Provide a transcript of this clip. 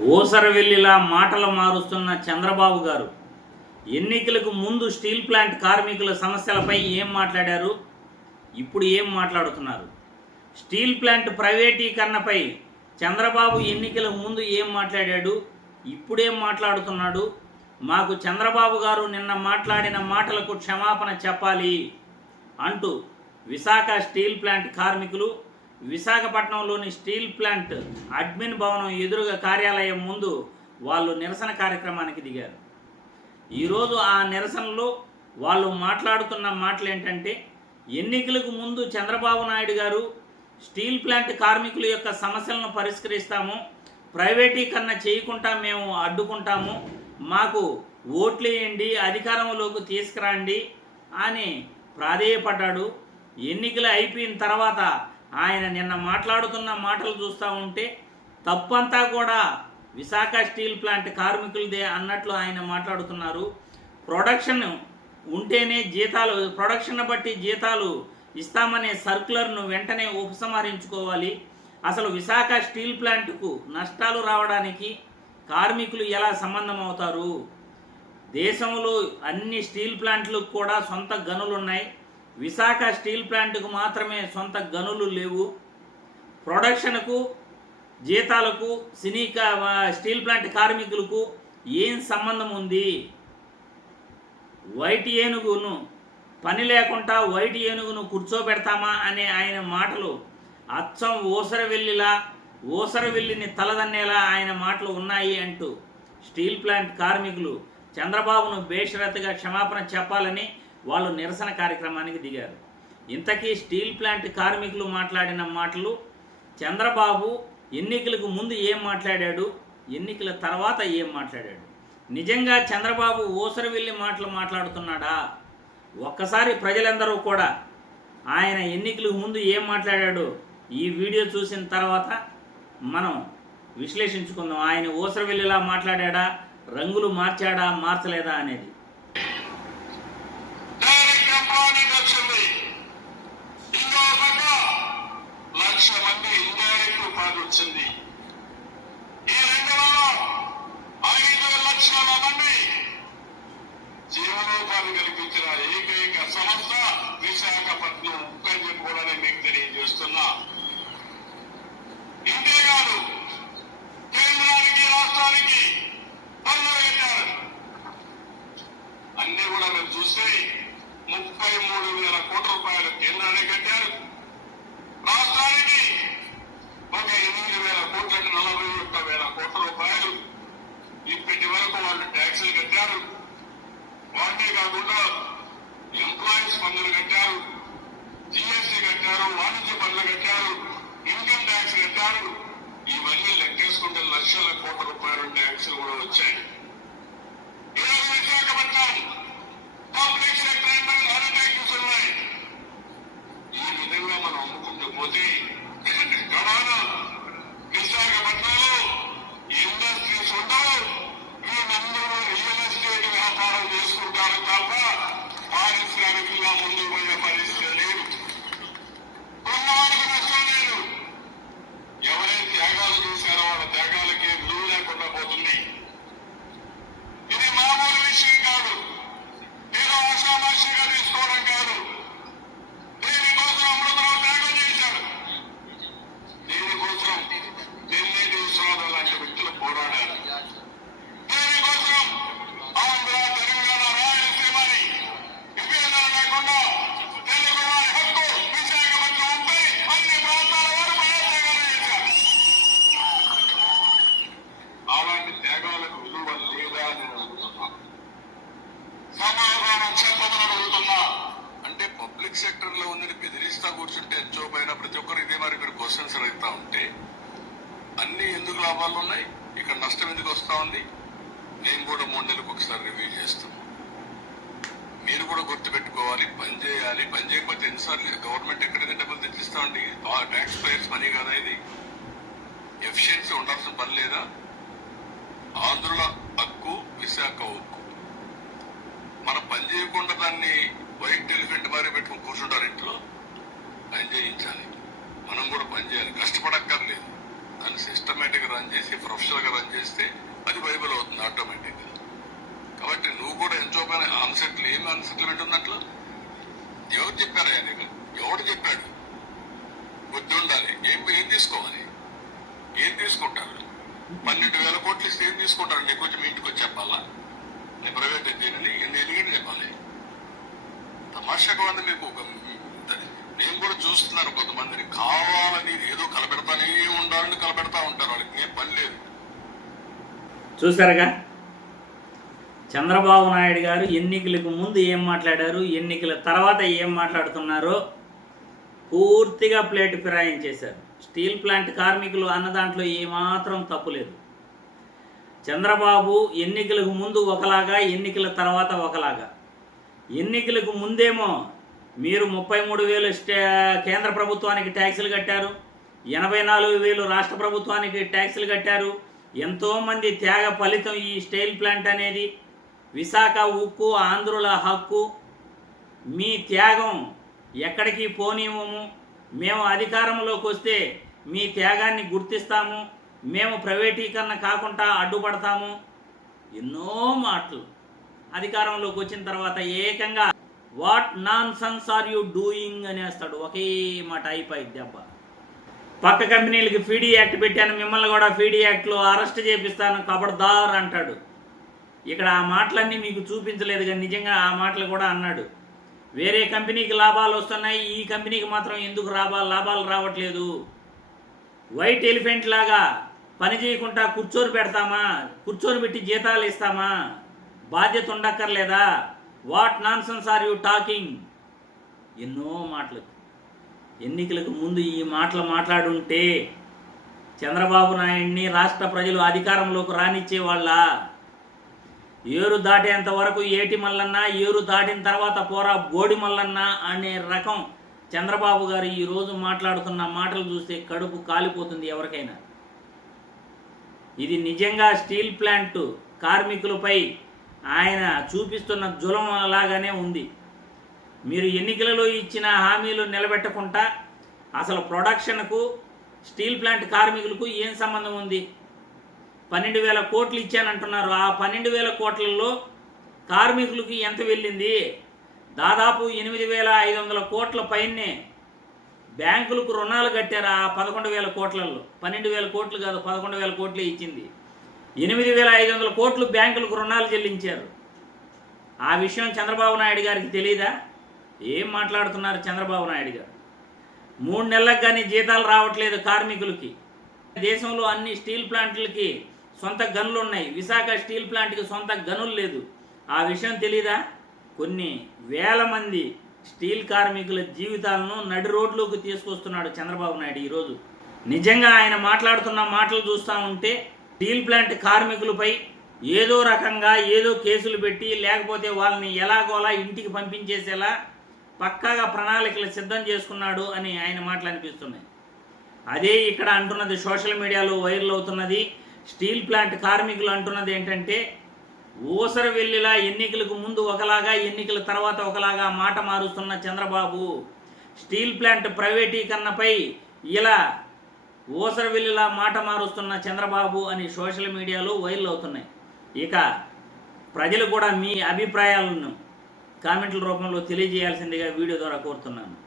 ఊసరవెల్లిలా మాటలు మారుస్తున్న చంద్రబాబు గారు ఎన్నికలకు ముందు స్టీల్ ప్లాంట్ కార్మికుల సమస్యలపై ఏం మాట్లాడారు? ఇప్పుడు ఏం మాట్లాడుతున్నారు? స్టీల్ ప్లాంట్ ప్రైవేటీకరణపై చంద్రబాబు ఎన్నికల ముందు ఏం మాట్లాడాడు? ఇప్పుడేం మాట్లాడుతున్నాడు. మాకు చంద్రబాబు గారు నిన్న మాట్లాడిన మాటలకు క్షమాపణ చెప్పాలి అంటూ విశాఖ స్టీల్ ప్లాంట్ కార్మికులు విశాఖపట్నంలోని స్టీల్ ప్లాంట్ అడ్మిన్ భవనం ఎదురుగా కార్యాలయం ముందు వాళ్ళు నిరసన కార్యక్రమానికి దిగారు. ఈరోజు ఆ నిరసనలో వాళ్ళు మాట్లాడుతున్న మాటలు ఏంటంటే ఎన్నికలకు ముందు చంద్రబాబు నాయుడు గారు స్టీల్ ప్లాంట్ కార్మికుల యొక్క సమస్యలను పరిష్కరిస్తాము ప్రైవేటీకరణ చేయకుండా మేము అడ్డుకుంటాము మాకు ఓట్లేయండి అధికారంలోకి తీసుకురండి అని ప్రాధేయపడ్డాడు. ఎన్నికలు అయిపోయిన తర్వాత ఆయన నిన్న మాట్లాడుతున్న మాటలు చూస్తూ ఉంటే తప్పంతా కూడా విశాఖ స్టీల్ ప్లాంట్ కార్మికులదే అన్నట్లు ఆయన మాట్లాడుతున్నారు. ప్రొడక్షన్ ఉంటేనే జీతాలు ప్రొడక్షన్ బట్టి జీతాలు ఇస్తామనే సర్కులర్ను వెంటనే ఉపసంహరించుకోవాలి. అసలు విశాఖ స్టీల్ ప్లాంట్కు నష్టాలు రావడానికి కార్మికులు ఎలా సంబంధం అవుతారు? దేశంలో అన్ని స్టీల్ ప్లాంట్లకు కూడా సొంత గనులు ఉన్నాయి విశాఖ స్టీల్ ప్లాంట్కు మాత్రమే సొంత గనులు లేవు. ప్రొడక్షన్కు జీతాలకు సినీ స్టీల్ ప్లాంట్ కార్మికులకు ఏం సంబంధం ఉంది? వైట్ ఏనుగును పని లేకుండా వైట్ ఏనుగును కూర్చోబెడతామా అనే ఆయన మాటలు అచ్చం ఊసరవెల్లిలా ఊసరవెల్లిని తలదన్నేలా ఆయన మాటలు ఉన్నాయి అంటూ స్టీల్ ప్లాంట్ కార్మికులు చంద్రబాబును బేషరతుగా క్షమాపణ చెప్పాలని వాళ్ళు నిరసన కార్యక్రమానికి దిగారు. ఇంతకీ స్టీల్ ప్లాంట్ కార్మికులు మాట్లాడిన మాటలు చంద్రబాబు ఎన్నికలకు ముందు ఏం మాట్లాడాడు? ఎన్నికల తర్వాత ఏం మాట్లాడాడు? నిజంగా చంద్రబాబు ఊసరవెల్లి మాటలు మాట్లాడుతున్నాడా? ఒక్కసారి ప్రజలందరూ కూడా ఆయన ఎన్నికలకు ముందు ఏం మాట్లాడాడు? ఈ వీడియో చూసిన తర్వాత మనం విశ్లేషించుకుందాం. ఆయన ఊసరవెల్లిలా మాట్లాడా రంగులు మార్చాడా? మార్చలేదా అనేది. డైరెక్ట్ ఎంప్లాయ్మెంట్ వచ్చింది. ఇంకో పక్క లక్ష మంది ఇండైరెక్ట్ ఉపాధి వచ్చింది. ఈ రెండు వల్ల ఐదు లక్షల మంది జీవనోపాధి కల్పించిన ఏకైక సంస్థ విశాఖపట్నం ఉక్కని చెప్పి మీకు తెలియజేస్తున్నా. ఇంతేకాదు కేంద్రానికి రాష్ట్రానికి పనులు పెట్టారు అన్ని కూడా చూస్తే ముప్పై మూడు వేల కోట్ల రూపాయలు ఎన్నాడే కట్టారు. రాష్ట్రానికి ఒక ఎనిమిది వేల కోట్ల నలభై ఒక్క వేల కోట్ల రూపాయలు ఇప్పటి వరకు వాళ్ళు ట్యాక్సులు కట్టారు. వాటినే కాకుండా ఎంప్లాయీస్ పన్నులు కట్టారు. జిఎస్టీ కట్టారు వాణిజ్య పన్నులు కట్టారు ఇన్కమ్ ట్యాక్స్ కట్టారు. ఇవన్నీ లెక్కేసుకుంటే లక్షల కోట్ల రూపాయలు ట్యాక్సులు కూడా వచ్చాయి. ఈరోజు విశాఖపట్నం todo el. క్వశ్చన్స్ ఉంటే అన్ని ఎందుకు లాభాలు ఉన్నాయి? ఇక్కడ నష్టం ఎందుకు వస్తా ఉంది? నేను కూడా మూడు నెలలకు ఒకసారి రివ్యూ చేస్తాం. మీరు కూడా గుర్తుపెట్టుకోవాలి పని చేయాలి. పని చేయకపోతే ఎన్నిసార్లు గవర్నమెంట్ ఎక్కడైతే డబ్బులు తెచ్చిస్తా ఉండి ఆ ట్యాక్స్ పేయర్స్ మనీ కదా ఇది? ఎఫిషియన్సీ ఉండాల్సిన పని లేదా? ఆంధ్రుల హక్కు విశాఖ హక్కు. మనం పని చేయకుండా దాన్ని వైట్ ఎలిఫెంట్ బారి పెట్టుకుని కూర్చుంటారు ఇంట్లో. పని చేయించాలి. మనం కూడా పని చేయాలి. కష్టపడక్కర్లేదు. దాన్ని సిస్టమేటిక్గా రన్ చేసి ప్రొఫెషనల్గా రన్ చేస్తే అది బైబిల్ అవుతుంది ఆటోమేటిక్గా కాబట్టి నువ్వు కూడా ఎంతో పైన అన్సెటిల్ ఏమి అన్సెటిల్మెంట్ ఉన్నట్లు? ఎవరు చెప్పారయ్యా నీకు? ఎవడు చెప్పాడు? బుద్ధి ఉండాలి ఏం ఏం తీసుకోవాలి? ఏం తీసుకుంటారు? పన్నెండు వేల కోట్లు ఇస్తే ఏం తీసుకుంటారు? నీకు కొంచెం ఇంటికి వచ్చి చెప్పాలా? నేను ప్రైవేట్ దీనిని ఎన్ని ఎలిగేట్ చెప్పాలి? తమాషాగా ఉంది మీకు ఒక నేను కూడా చూస్తున్నాను కొంతమందిని. కావాలని ఏదో కలపెడతానే ఉండాలని కలపెడతా ఉంటారు వాళ్ళకి. ఏం పని లేదు. చూసారుగా చంద్రబాబు నాయుడు గారు ఎన్నికలకు ముందు ఏం మాట్లాడారు? ఎన్నికల తర్వాత ఏం మాట్లాడుతున్నారో పూర్తిగా ప్లేట్ ఫిరాయించేశారు స్టీల్ ప్లాంట్ కార్మికులు అన్న దాంట్లో ఏమాత్రం తప్పులేదు చంద్రబాబు ఎన్నికలకు ముందు ఒకలాగా ఎన్నికల తర్వాత ఒకలాగా. ఎన్నికలకు ముందేమో మీరు ముప్పై మూడు వేలు స్టే కేంద్ర ప్రభుత్వానికి ట్యాక్సులు కట్టారు. ఎనభై నాలుగు వేలు రాష్ట్ర ప్రభుత్వానికి ట్యాక్సులు కట్టారు. ఎంతోమంది త్యాగ ఫలితం ఈ స్టీల్ ప్లాంట్ అనేది. విశాఖ ఉక్కు ఆంధ్రుల హక్కు. మీ త్యాగం ఎక్కడికి పోనీయము మేము అధికారంలోకి వస్తే మీ త్యాగాన్ని గుర్తిస్తాము. మేము ప్రైవేటీకరణ కాకుండా అడ్డుపడతాము. ఎన్నో మాటలు. అధికారంలోకి వచ్చిన తర్వాత ఏకంగా what nonsense are you doing అనేస్తాడు. ఒకే మాట అయిపోయింది దెబ్బ పక్క కంపెనీలకి ఫీడీ యాక్ట్ పెట్టాను మిమ్మల్ని కూడా ఫీడీ యాక్ట్లో అరెస్ట్ చేపిస్తాను కబడదార్ అంటాడు. ఇక్కడ ఆ మాటలన్నీ మీకు చూపించలేదు కానీ నిజంగా ఆ మాటలు కూడా అన్నాడు. వేరే కంపెనీకి లాభాలు వస్తున్నాయి ఈ కంపెనీకి మాత్రం ఎందుకు రాబా లాభాలు రావట్లేదు? వైట్ ఎలిఫెంట్ లాగా పని చేయకుండా కూర్చోరు పెడతామా? కూర్చోరు పెట్టి జీతాలు ఇస్తామా? బాధ్యత ఉండక్కర్లేదా? What nonsense are you talking ఎన్నో మాటలు ఎన్నికలకు ముందు ఈ మాటలు మాట్లాడుంటే చంద్రబాబు నాయుడిని రాష్ట్ర ప్రజలు అధికారంలోకి రానిచ్చే వాళ్ళ. ఏరు దాటేంత వరకు ఏటి మల్లన్న ఏరు దాటిన తర్వాత పోరా బోడి మల్లన్న అనే రకం చంద్రబాబు గారు ఈరోజు మాట్లాడుతున్న మాటలు చూస్తే కడుపు కాలిపోతుంది ఎవరికైనా. ఇది నిజంగా స్టీల్ ప్లాంట్ కార్మికులపై ఆయన చూపిస్తున్న జులం లాగానే ఉంది. మీరు ఎన్నికలలో ఇచ్చిన హామీలు నిలబెట్టకుండా అసలు ప్రొడక్షన్కు స్టీల్ ప్లాంట్ కార్మికులకు ఏం సంబంధం ఉంది? పన్నెండు వేల కోట్లు ఇచ్చానంటున్నారు. ఆ పన్నెండు వేల కోట్లలో కార్మికులకి ఎంత వెళ్ళింది? దాదాపు ఎనిమిది వేల ఐదు వందల కోట్ల పైనే బ్యాంకులకు రుణాలు కట్టారు ఆ పదకొండు వేల కోట్లలో పన్నెండు వేల కోట్లు కాదు పదకొండు వేల కోట్లే ఇచ్చింది. ఎనిమిది వేల ఐదు వందల కోట్లు బ్యాంకులకు రుణాలు చెల్లించారు. ఆ విషయం చంద్రబాబు నాయుడు గారికి తెలియదా ఏం మాట్లాడుతున్నారు చంద్రబాబు నాయుడు గారు? మూడు నెలలకు కానీ జీతాలు రావట్లేదు కార్మికులకి. దేశంలో అన్ని స్టీల్ ప్లాంట్లకి సొంత గనులు ఉన్నాయి విశాఖ స్టీల్ ప్లాంట్కి సొంత గనులు లేదు. ఆ విషయం తెలీదా? కొన్ని వేల మంది స్టీల్ కార్మికుల జీవితాలను నడి రోడ్లోకి తీసుకొస్తున్నాడు చంద్రబాబు నాయుడు ఈరోజు. నిజంగా ఆయన మాట్లాడుతున్న మాటలు చూస్తూ ఉంటే స్టీల్ ప్లాంట్ కార్మికులపై ఏదో రకంగా ఏదో కేసులు పెట్టి లేకపోతే వాళ్ళని ఎలాగోలా ఇంటికి పంపించేసేలా పక్కాగా ప్రణాళికలు సిద్ధం చేసుకున్నాడు అని ఆయన మాటలు అనిపిస్తున్నాయి. అదే ఇక్కడ అంటున్నది సోషల్ మీడియాలో వైరల్ అవుతున్నది. స్టీల్ ప్లాంట్ కార్మికులు అంటున్నది ఏంటంటే ఊసర వెళ్ళిలా ఎన్నికలకు ముందు ఒకలాగా ఎన్నికల తర్వాత ఒకలాగా మాట మారుస్తున్న చంద్రబాబు స్టీల్ ప్లాంట్ ప్రైవేటీకరణపై ఇలా ఊసర మాట మారుస్తున్న చంద్రబాబు అని సోషల్ మీడియాలో వైరల్ అవుతున్నాయి. ఇక ప్రజలు కూడా మీ అభిప్రాయాలను కామెంట్ల రూపంలో తెలియజేయాల్సిందిగా వీడియో ద్వారా కోరుతున్నాను.